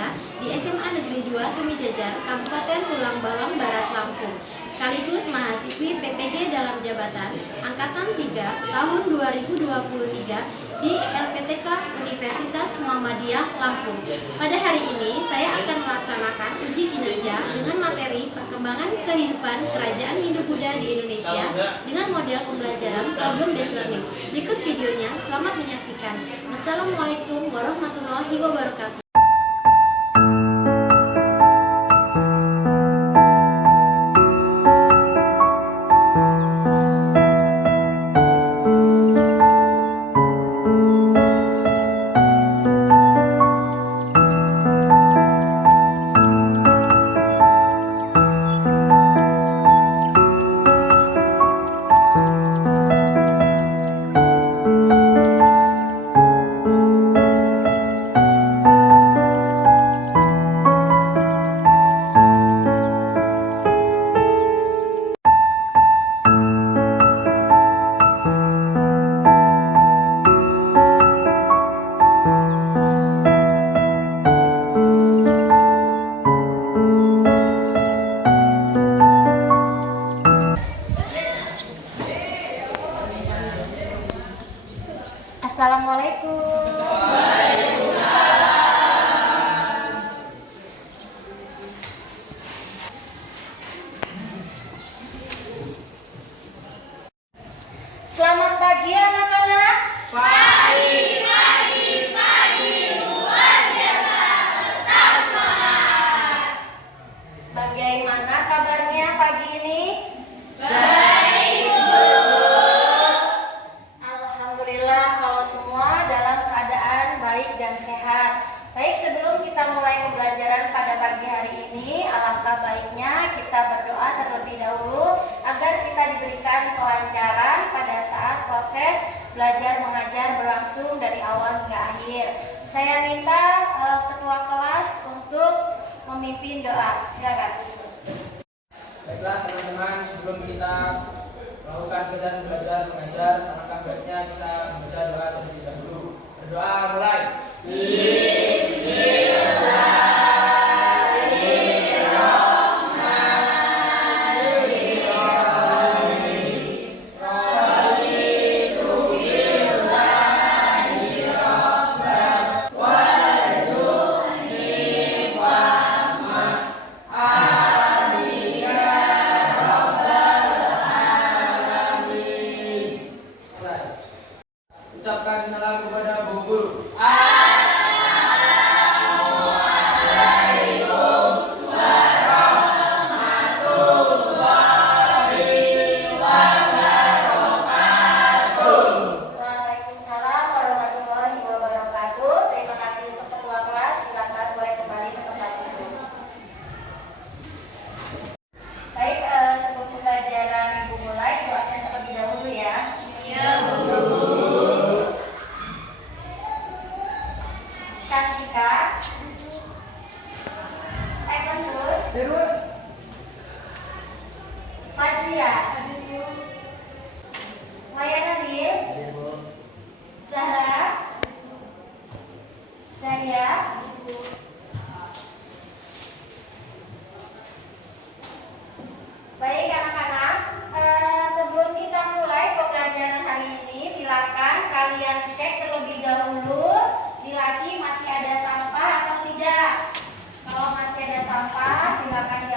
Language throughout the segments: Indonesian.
Negara di SMA Negeri 2 Tumijajar, Kabupaten Tulang Bawang Barat, Lampung, sekaligus mahasiswi PPG dalam jabatan Angkatan 3 tahun 2023 di LPTK Universitas Muhammadiyah, Lampung. Pada hari ini, saya akan melaksanakan uji kinerja dengan materi perkembangan kehidupan kerajaan Hindu-Buddha di Indonesia dengan model pembelajaran problem based learning. Berikut videonya, selamat menyaksikan. Wassalamualaikum warahmatullahi wabarakatuh. Assalamualaikum. Selamat pagi anak-anak. Pagi, luar biasa, tetap semangat. Bagaimana kabarnya pagi ini? Baik, Bu. Alhamdulillah kalau semua dalam keadaan baik dan sehat. Baik, sebelum kita mulai pembelajaran pada pagi hari ini, alangkah baiknya kita berdoa terlebih dahulu agar kita diberikan kelancaran pada saat proses belajar mengajar berlangsung dari awal hingga akhir. Saya minta ketua kelas untuk memimpin doa. Silakan. Baiklah teman-teman, sebelum kita melakukan kegiatan belajar mengajar, alangkah baiknya kita membaca doa terlebih dahulu. Berdoa mulai. Ucapkan salam kepada Bu Guru. Waalaikumsalam warahmatullahi wabarakatuh. Terima kasih untuk ketua kelas. Silakan boleh kembali ke tempat duduk. Baik, sebelum pembelajaran Ibu mulai, Ibu absen terlebih dahulu ya. Iya, Bu. Cantika, Ekondus, Fajria, Maya Nabil, Zahra, Zaria. Baik anak-anak, sebelum kita mulai pembelajaran hari ini, silakan kalian cek terlebih dahulu di laci masih ada sampah atau tidak. Kalau masih ada sampah, silakan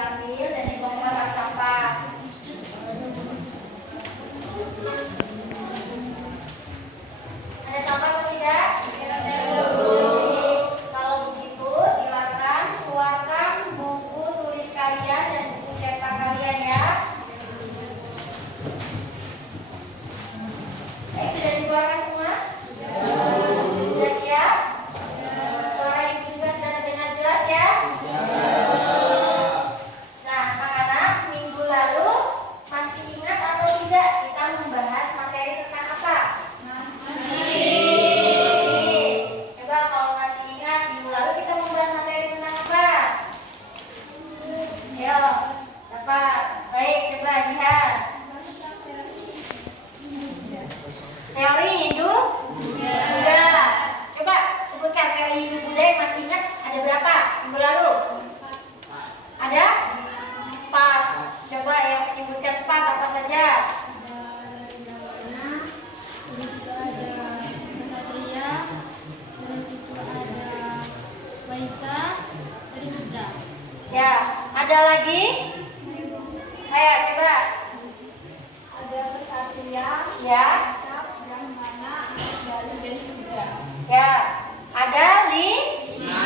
Tadi sudah. Ya, ada lagi? Ayo coba. Ada kesatria, Ya, sab, brahmana, galuh, dan sudra. ya. Ada lima.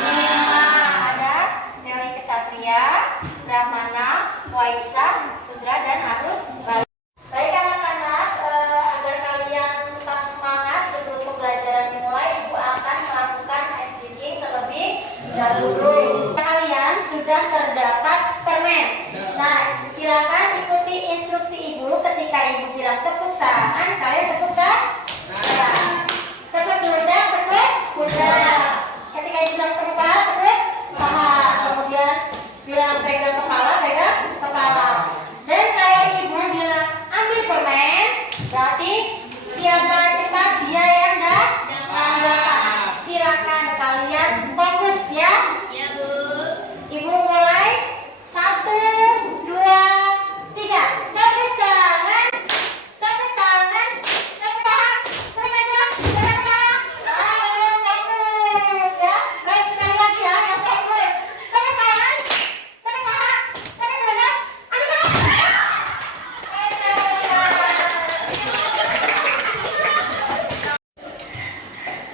Ada teori kesatria, brahmana, waisa, sudra, dan arus balik. Baik anak-anak, agar kalian tetap semangat sebelum pembelajaran dimulai, Ibu akan melakukan ice breaking terlebih dahulu. Kalian sudah terdapat permen. Nah, silakan ikuti instruksi Ibu. Ketika Ibu bilang tepuk tangan, kalian tepuk tangan. Ya. Tepuk pundak, tepuk pundak. Ketika Ibu bilang tepuk paha, tepuk paha. Kemudian bilang pegang kepala, pegang kepala. Dan kalau Ibu bilang ambil permen, berarti siapa cepat dia yang dapat. Silakan kalian fokus ya. Ya, Bu. Ibu mulai. 1, 2, 3. Tepuk tangan, tepuk tangan, tepuk tangan, tepuk tangan, tepuk tangan. Bagus ya. Baik, sekali lagi ya, yang fokus. Tepuk tangan, tepuk tangan, tepuk tangan.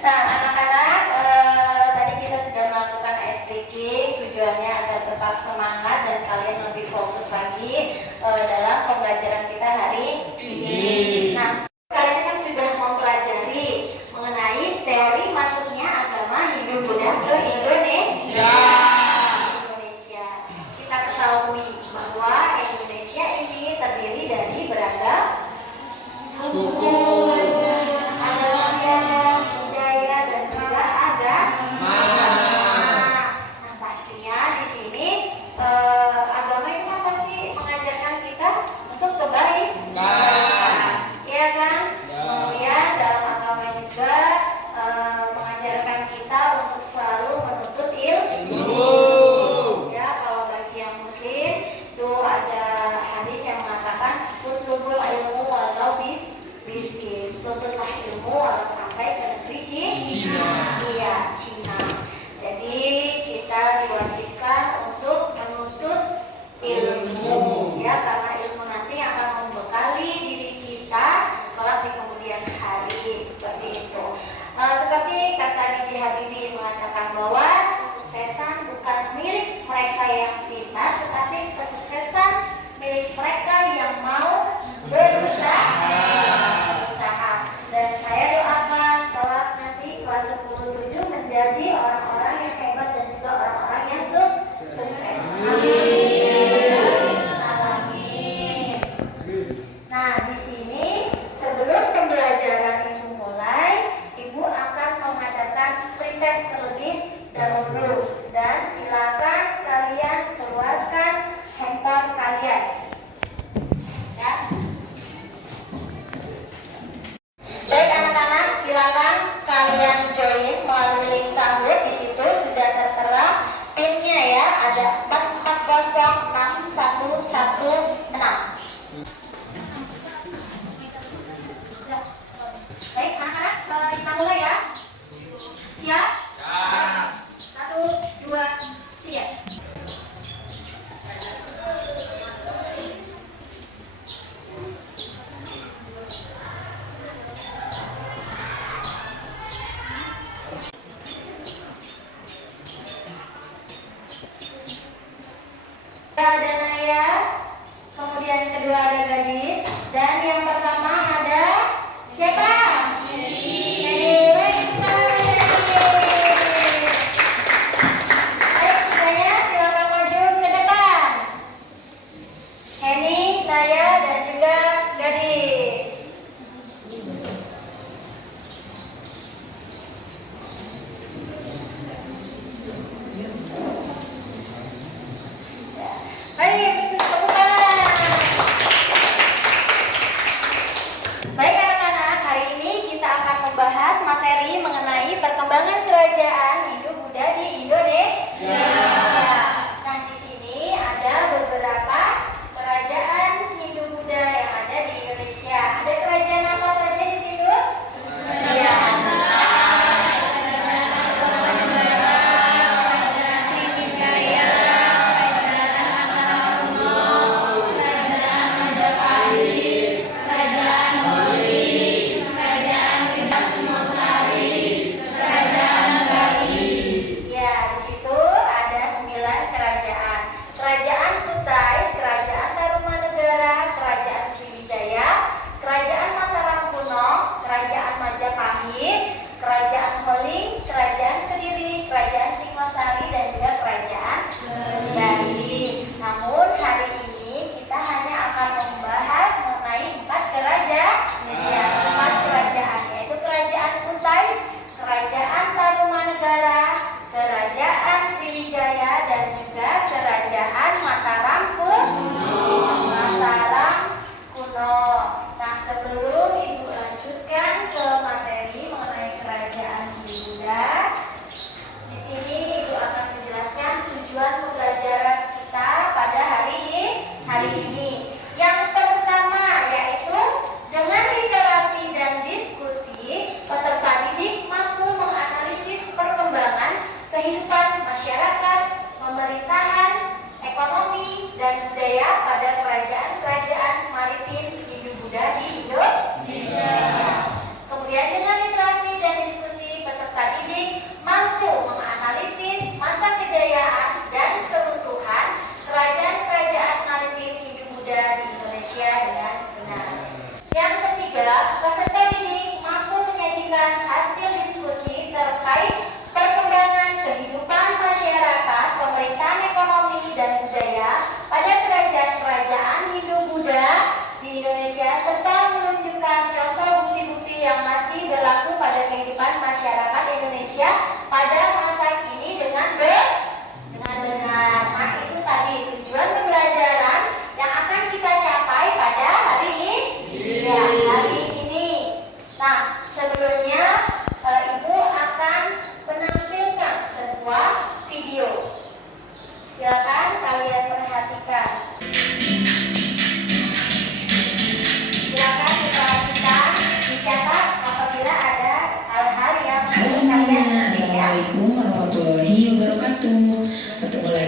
Nah, anak-anak, tadi kita sudah melakukan ice breaking. Tujuannya agar tetap semangat dan kalian lebih fokus lagi dalam pembelajaran kita hari ini. Nah, kalian kan sudah mempelajari mengenai teori masuknya agama Hindu-Buddha ke Indonesia. Kita ketahui bahwa Indonesia ini terdiri dari beragam suku, adat, budaya, dan juga agama. Nah, pastinya di sini agama itu kan pasti mengajarkan kita untuk kebaikan, iya kan? Kemudian dalam agama juga mengajarkan kita untuk selalu menuntut ilmu. Ya, kalau bagi yang muslim itu ada hadis yang mengatakan tutlubul ilmu walau bisik, tuntutlah ilmu walau sampai ke negeri Cina. Iya, Cina. Jadi kita diwajibkan untuk menuntut ilmu, ya, karena ilmu nanti akan membekali diri kita kelak di kemudian hari, seperti itu. Seperti kata D.J. Habibie mengatakan bahwa kesuksesan bukan milik mereka yang pintar, tetapi kesuksesan milik mereka yang mau berusaha. Dan saya doakan kelak nanti kelas 27 menjadi orang-orang yang hebat dan juga orang-orang yang sukses. Amin. Nah, di sini sebelum pembelajaran Ibu mulai, Ibu akan mengadakan pretest terlebih dahulu. Dan silakan kalian keluarkan handphone kalian. Ya. Baik anak-anak, silakan kalian join melalui link Kahoot. Di situ sudah tertera pinnya ya, ada 44061116. Baik anak-anak, kita mulai ya. Siap? 1, 2, 3. Ada Naya, kemudian kedua ada Gadis, dan yang pertama ada siapa? Heni. Baik, Naya silakan maju ke depan. Heni, Naya, dan juga Gadis. Baik, tepuk tangan. Baik anak-anak, hari ini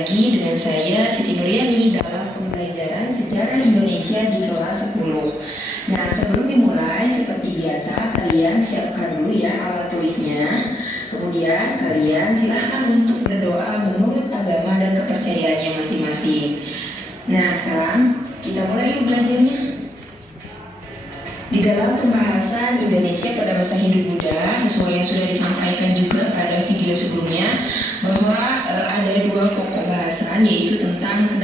lagi dengan saya Siti Nuryani dalam pembelajaran Sejarah Indonesia di kelas 10. Nah, sebelum dimulai seperti biasa kalian siapkan dulu ya alat tulisnya. Kemudian kalian silahkan untuk berdoa menurut agama dan kepercayaannya masing-masing. Nah, sekarang kita mulai yuk belajarnya. Di dalam pembahasan Indonesia pada masa Hindu Buddha, sesuai yang sudah disampaikan juga pada video sebelumnya, bahwa ada dua pokok bahasan, yaitu tentang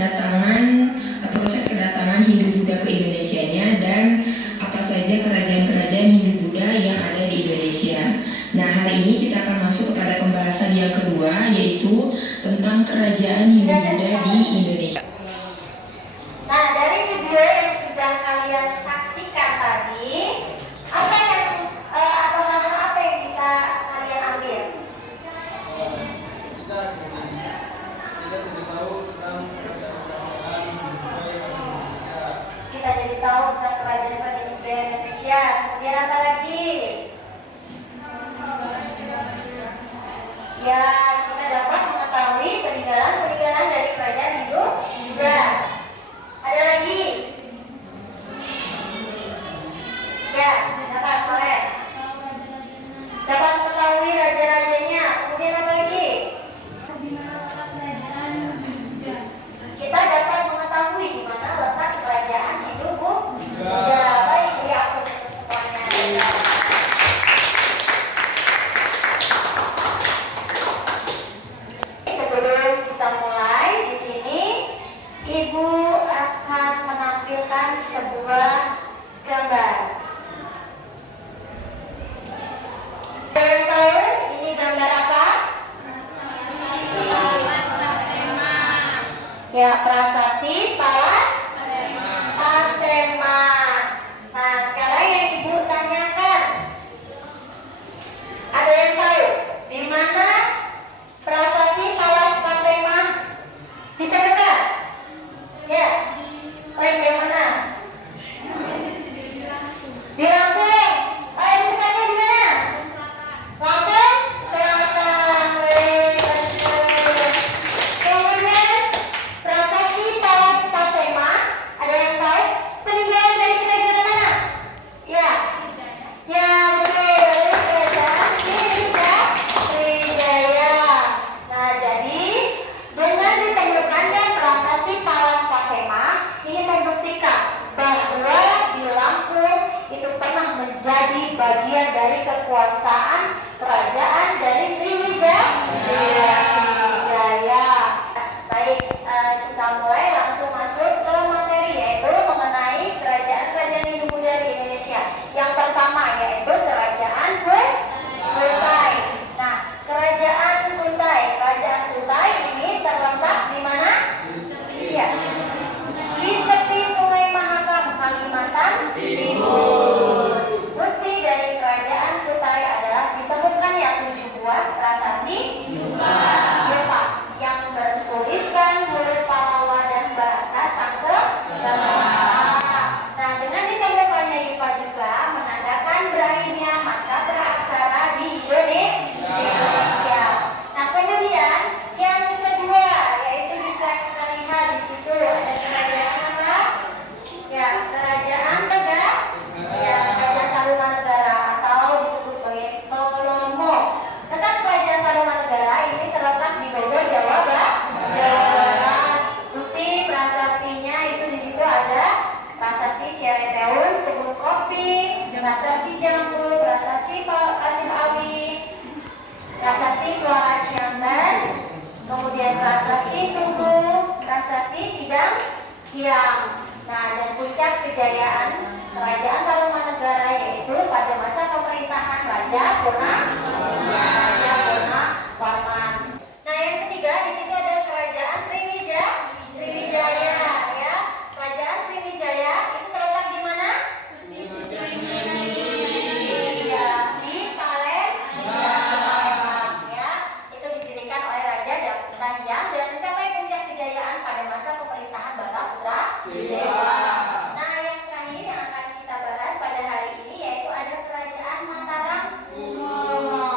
proses kedatangan Hindu Buddha ke Indonesianya dan apa saja kerajaan-kerajaan Hindu Buddha yang ada di Indonesia. Nah, hari ini kita akan masuk kepada pembahasan yang kedua, yaitu tentang kerajaan Hindu Buddha di Indonesia. Nah, dari video yang sudah kalian saksikan tadi, apa yang atau hal-hal apa yang bisa kalian ambil? Kita jadi tahu tentang kerajaan-kerajaan budaya Indonesia. Kita jadi tahu tentang kerajaan budaya Indonesia. Kemudian apa lagi? Ya, kita dapat mengetahui peninggalan-peninggalan dari kerajaan Hindu Buddha. Ada lagi? Ya, dapat boleh. Dapat mengetahui raja-rajanya. Kemudian apa lagi? Kita dapat mengetahui di mana letak kerajaan Hindu Buddha. Baik, ya aku semuanya. Sebelum kita mulai di sini, Ibu akan menampilkan sebuah gambar. Ada yang tahu ini gambar apa? Ya, prasasti Palas Pasema. Nah, sekarang yang Ibu tanyakan, ada yang tahu di mana prasasti Palas Pasema ditemukan? Ya, baik, yang mana? Di Lampung. Ayo bukannya di mana? Lampung Selatan. Kemudian prasasti Palas Pasema, ada yang tahu peninggalan dari kerajaan mana? Ya, ya betul, kerajaan Sriwijaya. Nah, jadi dengan ditemukannya prasasti Palas Pasema, ini membuktikan bahwa di Lampung itu pernah menjadi bagian dari kekuasaan kerajaan dari Sriwijaya. Baik, kita mulai langsung masuk ke materi, yaitu mengenai kerajaan-kerajaan Hindu Buddha di Indonesia. Yang pertama yaitu kerajaan Kutai. Nah, kerajaan Kutai ini terletak di mana? Ya, di tepi Sungai Mahakam, Kalimantan Timur. Bukti dari kerajaan Kutai adalah ditemukannya 7 buah prasasti Yupa yang bertuliskan huruf Pallawa dan bahasa Sanskerta. Nah, dengan ditemukannya Yupa juga menandakan berakhirnya masa beraksara di Indonesia. Nah, kemudian yang kedua yaitu bisa kita lihat di situ ada kerajaan apa? Ya, kerajaan Kerajaan Tarumanegara atau disebut sebagai Tolomo. Tetap kerajaan Tarumanegara ini terletak di Bogor, Jawa Barat. Bukti prasastinya itu di situ ada prasasti Ciareteun, Kebun Kopi, prasasti Jambu, prasasti Pasir Awi, prasasti Kuala Ciandan, kemudian prasasti Tugu, prasasti Cidang Hiang. Nah, dan puncak kejayaan kerajaan Tarumanegara yaitu pada masa pemerintahan Raja Purnawarman. Nah, yang ketiga di situ ada kerajaan Sriwijaya, ya. Kerajaan Sriwijaya itu terletak di mana? Iya, di Palembang, ya. Itu didirikan oleh Raja Dahyang dan mencapai puncak kejayaan pada masa pemerintahan Balaputra Dewa. Nah, yang terakhir yang akan kita bahas pada hari ini yaitu ada kerajaan Mataram Kuno.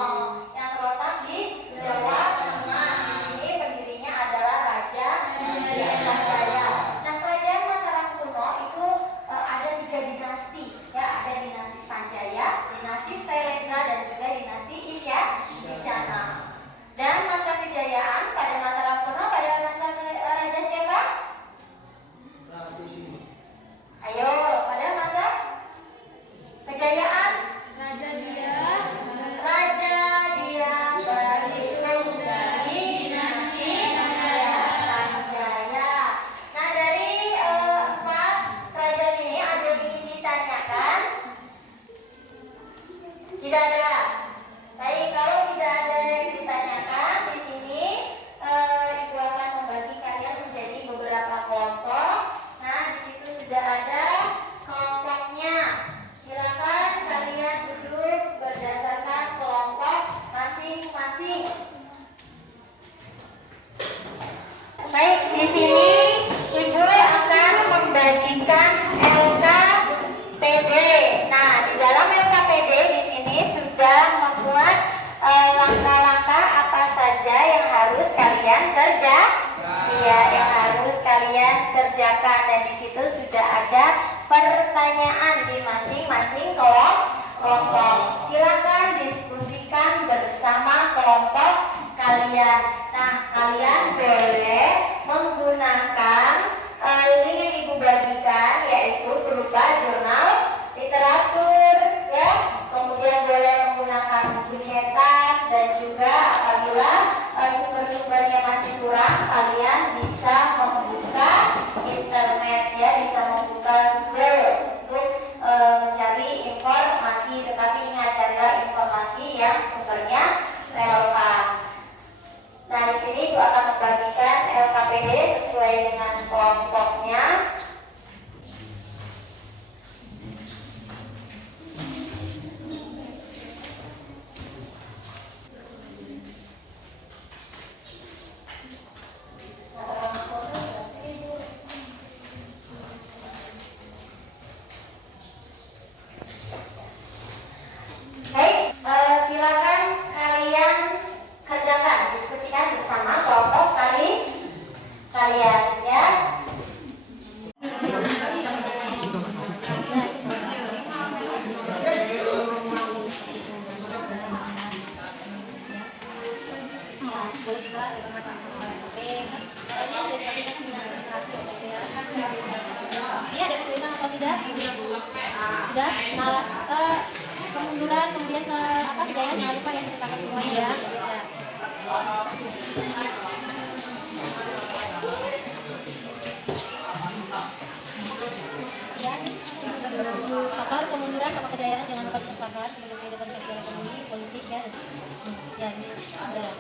kerja? Iya, yang harus kalian kerjakan, dan di situ sudah ada pertanyaan di masing-masing kelompok. Silakan diskusikan bersama kelompok kalian. Nah, kalian boleh menggunakan link yang Ibu bagikan, yaitu berupa jurnal literatur, ya. Kemudian boleh menggunakan buku cetak, dan juga apabila sumber-sumbernya masih kurang, kalian bisa membuka internet, ya, bisa membuka Google untuk mencari informasi. Tetapi ingat, carilah informasi yang sumbernya relevan. Nah, di sini Ibu akan membagikan LKPD sesuai dengan kelompoknya. Baik, silakan kalian kerjakan, diskusikan bersama kelompok kalian, ya. Ini ada kesulitan atau tidak? Sudah? Nah, kemunduran, kemudian ke kejayaan, jangan lupa yang sertakan semuanya, ya. Faktor kemunduran sama kejayaan jangan lupa disertakan dalam kehidupan sosial, ekonomi, politik, ya. Ya, sudah.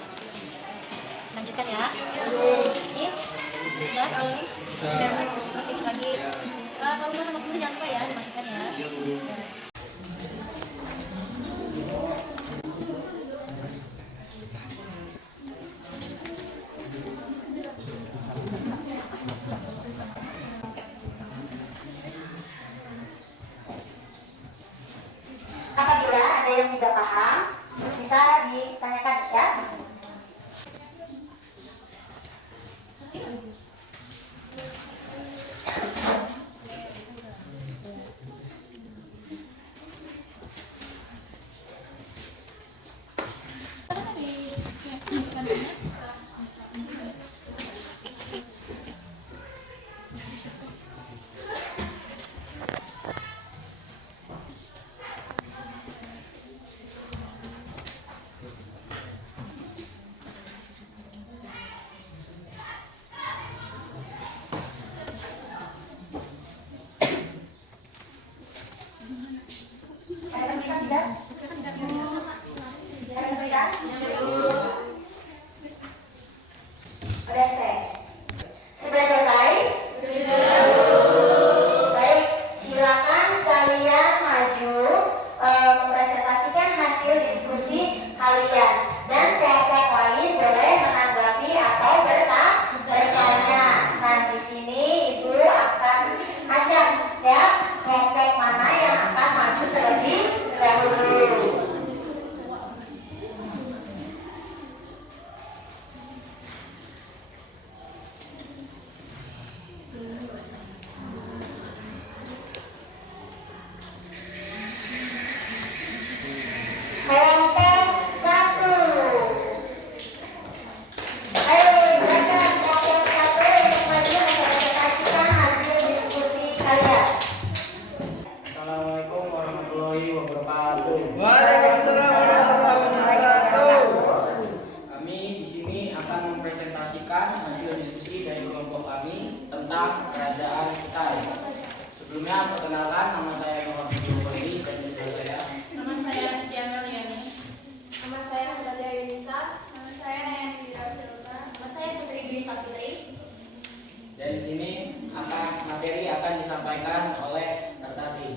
Lanjutkan, ya. Ini sudah, kalau sedikit lagi. Kalau udah sama kemudian jangan lupa, ya, dimasukkan, ya. Apabila ada yang tidak paham, bisa ditanyakan, ya. Ada kesulitan tidak? Ada kesulitan? Udah selesai? Sudah selesai? Baik, silakan kalian maju mempresentasikan hasil diskusi kalian, dan kelompok lain boleh menanggapi atau bertanya. Nah, di sini Ibu akan ajak, ya, kelompok mana yang akan maju terlebih dahulu. Kelompok 1. Ayo, silakan kelompok 1 untuk maju mempresentasikan hasil diskusi kalian. Assalamualaikum warahmatullahi wabarakatuh. Waalaikumsalam warahmatullahi wabarakatuh. Kami di sini akan mempresentasikan hasil diskusi dari kelompok kami tentang kerajaan Kutai. Sebelumnya, perkenalkan, nama saya Muhammad Fitri dan sebelah saya. Nama saya Rizkyana Liani. Nama saya Nadia Yunisa. Nama saya Nayani Wirabdilka. Nama saya Putri Dwi Saputri. Dan di sini materi akan disampaikan oleh Kartati.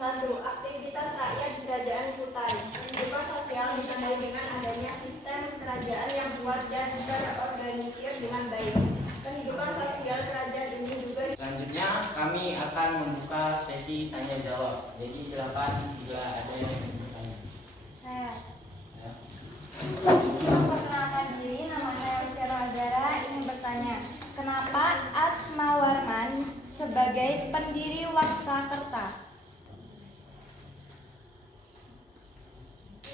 1. Aktivitas rakyat di Kerajaan Kutai. Kehidupan sosial ditandai dengan adanya sistem kerajaan yang kuat dan terorganisir dengan baik. Kehidupan sosial kerajaan ini juga Selanjutnya, kami akan membuka sesi tanya jawab. Jadi silakan bila ada yang ingin bertanya. saya. Ya. Memperkenalkan diri, nama saya Lucia sebagai pendiri Waksakerta?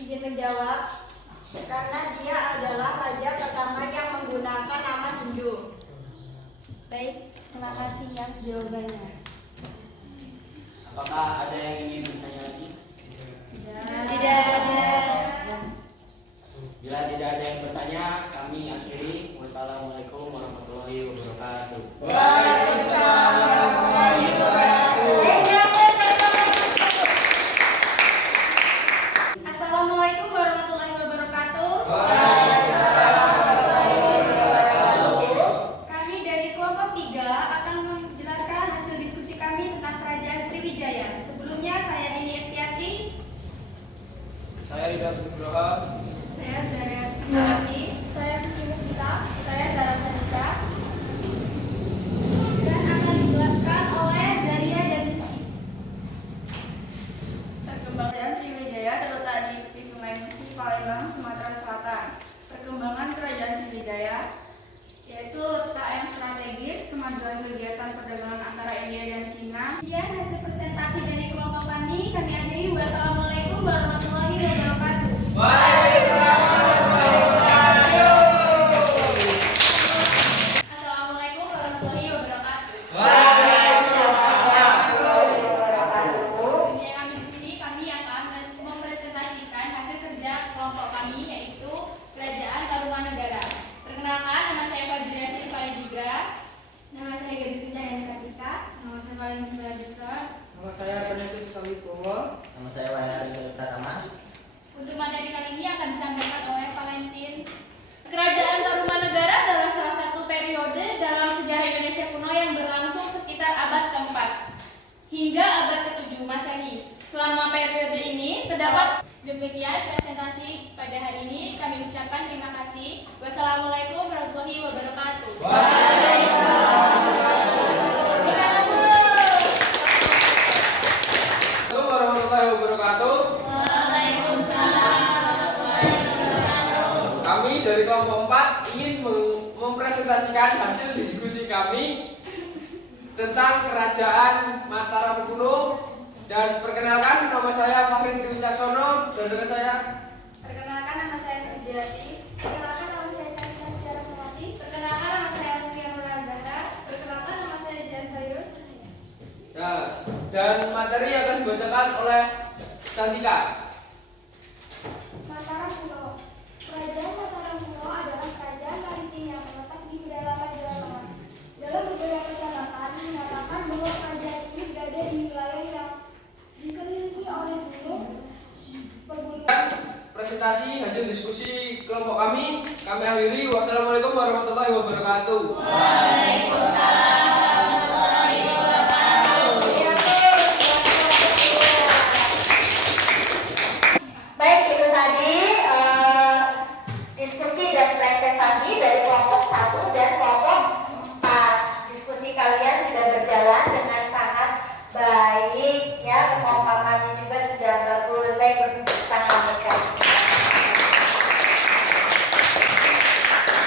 Izin menjawab, karena dia adalah raja pertama yang menggunakan nama Hindu. Baik, terima kasih atas jawabannya. Apakah ada yang ingin bertanya lagi? Tidak ada. Bila tidak ada yang bertanya, kami akhiri. Wassalamualaikum warahmatullahi wabarakatuh. Waalaikumsalam warahmatullahi wabarakatuh. Assalamualaikum warahmatullahi wabarakatuh. Kami dari kelompok 3 akan menjelaskan hasil diskusi kami tentang Kerajaan Sriwijaya. Sebelumnya saya Eni Estiati. Saya Ridwan Nugroho. Saya Zara Sumardi. Saya Suci Mukhtar. Saya Zara Sanisa. Dan akan dijelaskan oleh Zaria dan Suci. Perkembangan Sriwijaya terletak di tepi Sungai Musi, Palembang, Sumatera Selatan. Perkembangan Kerajaan Sriwijaya yaitu letak yang strategis, kemajuan kegiatan perdagangan antara India dan Cina. Sekian hasil presentasi dari kelompok kami. Kami akhiri. Wassalamualaikum warahmatullahi wabarakatuh. Assalamualaikum warahmatullahi wabarakatuh. Yang kami di sini kami akan mempresentasikan hasil kerja kelompok kami yaitu Kerajaan Tarumanegara. Perkenalkan, nama saya Fadila Sifalidigra. Nama saya Gadis Wijaya Kartika. Nama saya Valentina Justor. Nama saya Peneliti Sukawibowo. Nama saya Wahyu Pratama. Untuk materi kali ini akan disampaikan oleh Valentin. Kerajaan Tarumanegara adalah salah satu periode dalam sejarah Indonesia kuno yang berlangsung sekitar abad ke-4 hingga abad ke-7 Masehi. Selama periode ini terdapat demikian presentasi pada hari ini. Kami ucapkan terima kasih. Wassalamualaikum warahmatullahi wabarakatuh. Assalamualaikum warahmatullahi wabarakatuh. Kami dari kelompok 4 ingin mempresentasikan hasil diskusi kami tentang Kerajaan Mataram kuno. Dan perkenalkan, nama saya Fahri Triwicaksono dan rekan saya. Perkenalkan, nama saya Sujiati. Perkenalkan, nama saya Cantika Sejarah Melati. Perkenalkan, nama saya Alfia Nurul Zahra. Perkenalkan, nama saya Jan Virus. Nah, dan materi akan dibacakan oleh Cantika. Mataram kuno. Kerajaan Mataram kuno adalah kerajaan maritim yang terletak di pedalaman Jawa Tengah. Dalam beberapa catatan menyatakan bahwa kerajaan ini berada di wilayah yang dikelilingi oleh gunung, pegunungan. Presentasi hasil diskusi kelompok kami akhiri. Wassalamualaikum warahmatullahi wabarakatuh. Baik, itu tadi diskusi dan presentasi dari kelompok 1 dan kelompok 4. Diskusi kalian sudah berjalan dengan sangat baik ya, kekompakannya juga sudah bagus. Baik, berduduk tangan mereka.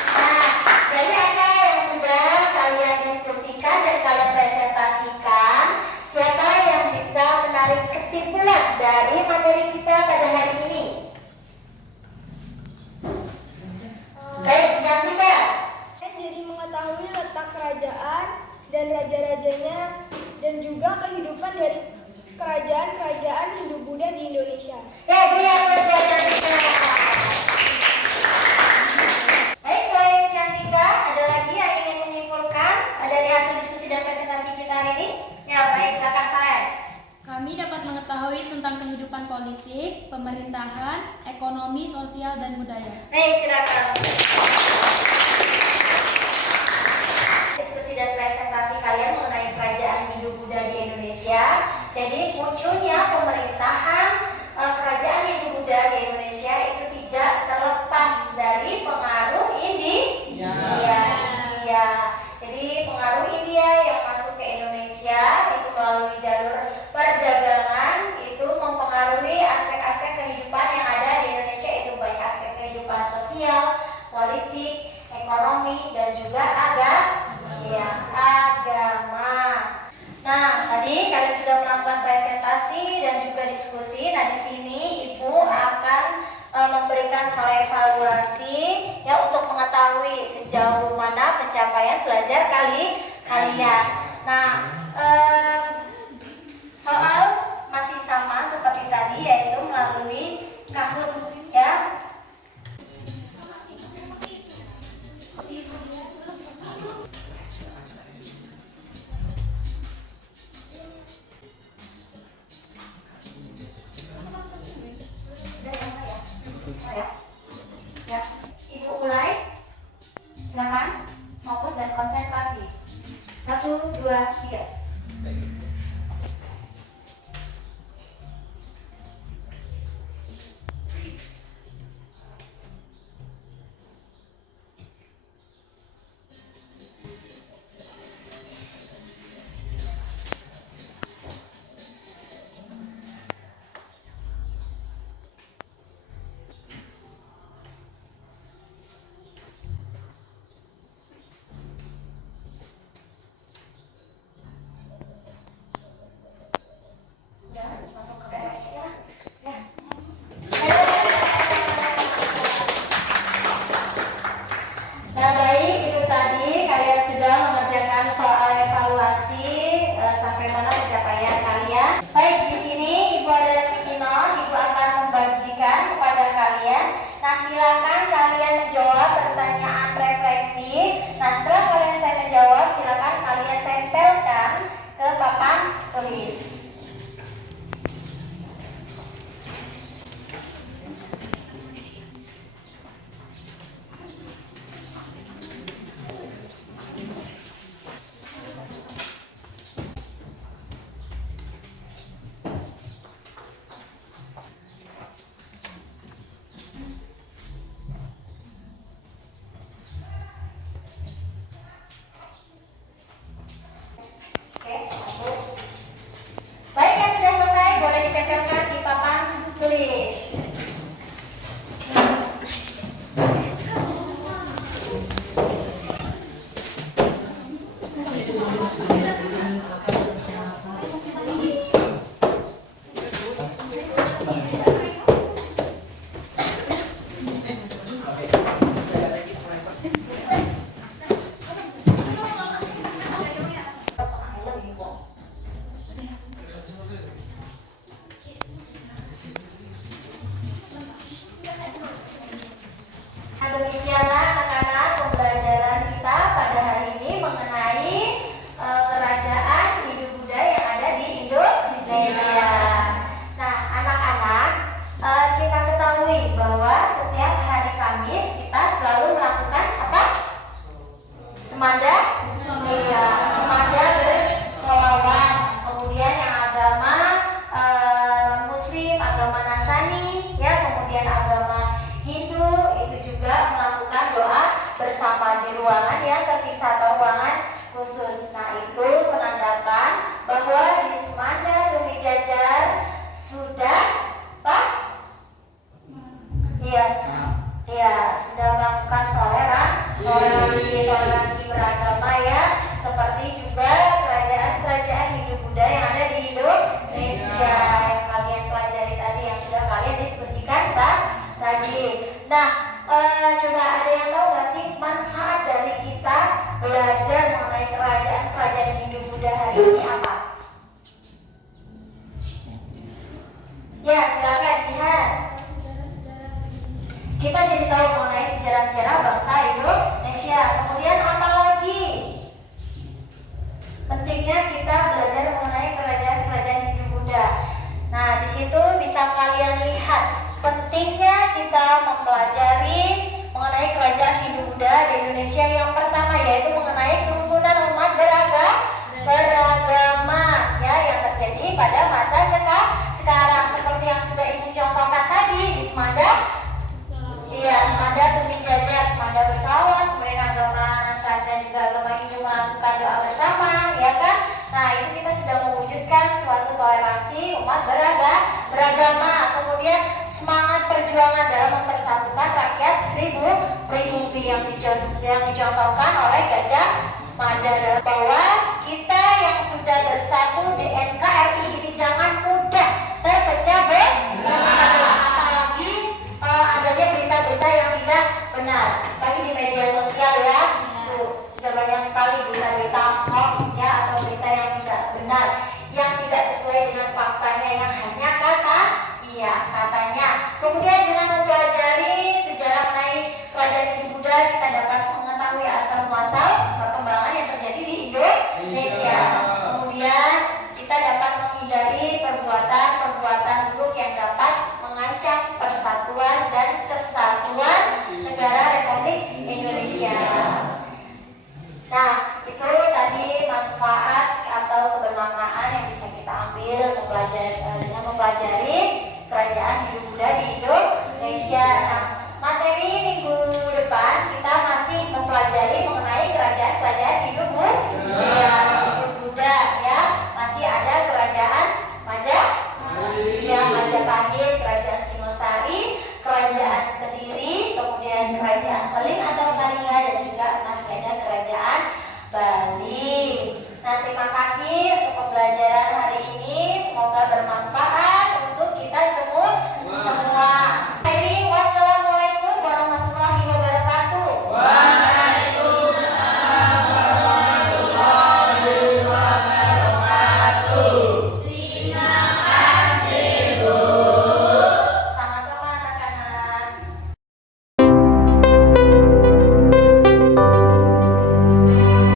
Nah, dari apa yang sudah kalian diskusikan dan kalian presentasikan, siapa yang bisa menarik kesimpulan dari materi kita pada hari ini? Baik, Cantika. Jadi mengetahui letak kerajaan dan raja-rajanya dan juga kehidupan dari kerajaan-kerajaan Hindu-Buddha di Indonesia. Ya, beri apresiasi Cantika. Baik, selain Cantika, ada lagi yang ingin menyimpulkan dari hasil diskusi dan presentasi kita hari ini? Ya, baik, silakan Faren. Kami dapat mengetahui tentang kehidupan politik, pemerintahan, ekonomi, sosial, dan budaya. Baik, silakan. Diskusi dan presentasi kalian mengenai kerajaan Hindu-Buddha di Indonesia. Jadi munculnya pemerintahan kerajaan Hindu-Buddha di Indonesia itu tidak terlepas dari pengaruh India. Iya. Jadi pengaruh India yang masuk ke Indonesia itu melalui jalur perdagangan itu mempengaruhi aspek-aspek kehidupan yang ada di Indonesia, itu baik aspek kehidupan sosial, politik, ekonomi, dan juga agama. berdiskusi. Nah, di sini Ibu akan memberikan soal evaluasi ya untuk mengetahui sejauh mana pencapaian belajar kalian. Nah, soal masih sama seperti tadi, yaitu melalui Kahoot ya. Ya, Ibu mulai. Silakan fokus dan konsentrasi. 1, 2, 3. Langsung ke PS aja lah. Ya. Nah, baik, itu tadi kalian sudah mengerjakan soal evaluasi sampai mana pencapaian kalian. Baik, di sini Ibu ada stikinon, Ibu akan membagikan kepada kalian. Nah, silakan kalian menjawab pertanyaan refleksi. Nah, setelah kalian saya menjawab, silakan kalian tempelkan ke papan tulis. Baik, yang sudah selesai boleh ditempelkan di papan tulis. Nah, demikianlah anak-anak pembelajaran kita pada hari ini mengenai kerajaan Hindu-Buddha yang ada di Indonesia. Nah, anak-anak, kita ketahui bahwa setiap hari Kamis kita selalu melakukan apa? Semada? Iya, semada bersolawat. Kemudian yang agama non-muslim, agama Nasrani, ya, kemudian agama Hindu itu juga melakukan doa bersama di ruangan yang terpisah atau ruangan khusus. Nah, itu menandakan bahwa di Semanda Tumi Jajar sudah apa? Iya, sudah melakukan toleransi beragama ya, seperti juga kerajaan Hindu-Buddha yang ada di Indonesia yang kalian pelajari tadi, yang sudah kalian diskusikan tadi. Nah, coba ada yang tahu nggak sih manfaat dari kita belajar mengenai kerajaan Hindu-Buddha hari ini apa? Ya, silakan Jihan. Kita jadi tahu mengenai sejarah-sejarah bangsa Indonesia. Kemudian apa lagi? Pentingnya kita belajar mengenai kerajaan Hindu-Buddha. Nah, di situ bisa kalian lihat pentingnya kita mempelajari mengenai kerajaan Hindu-Buddha di Indonesia. Yang pertama yaitu mengenai kerukunan umat beragama ya, yang terjadi pada masa sekarang, seperti yang sudah Ibu contohkan tadi di Semanda. Iya, Semanda Tumi Jajar, Semanda bersolawat, kemudian agama Nasrani dan juga agama Hindu melakukan doa bersama, ya kan? Nah, itu kita sudah mewujudkan suatu toleransi umat beragama, kemudian semangat perjuangan dalam mempersatukan rakyat pribumi yang dicontohkan oleh Gajah Mada, bahwa kita yang sudah bersatu di NKRI ini jangan mudah pecah belah, apalagi adanya berita-berita yang tidak benar, bagi di media sosial ya. Tuh, sudah banyak sekali berita-berita hoax ya, atau berita yang tidak benar, yang tidak sesuai dengan faktanya, yang hanya katanya. Kemudian dengan mempelajari sejarah mengenai kerajaan Hindu Buddha, kita dapat mengetahui asal muasal perkembangan yang terjadi di Indonesia. Kemudian kita dapat menghindari perbuatan-perbuatan buruk yang dapat mengancam persatuan dan kesatuan negara Republik Indonesia. Nah, itu tadi manfaat atau kebermaknaan yang bisa kita ambil dengan mempelajari kerajaan Hindu Buddha di Indonesia. Nah, materi minggu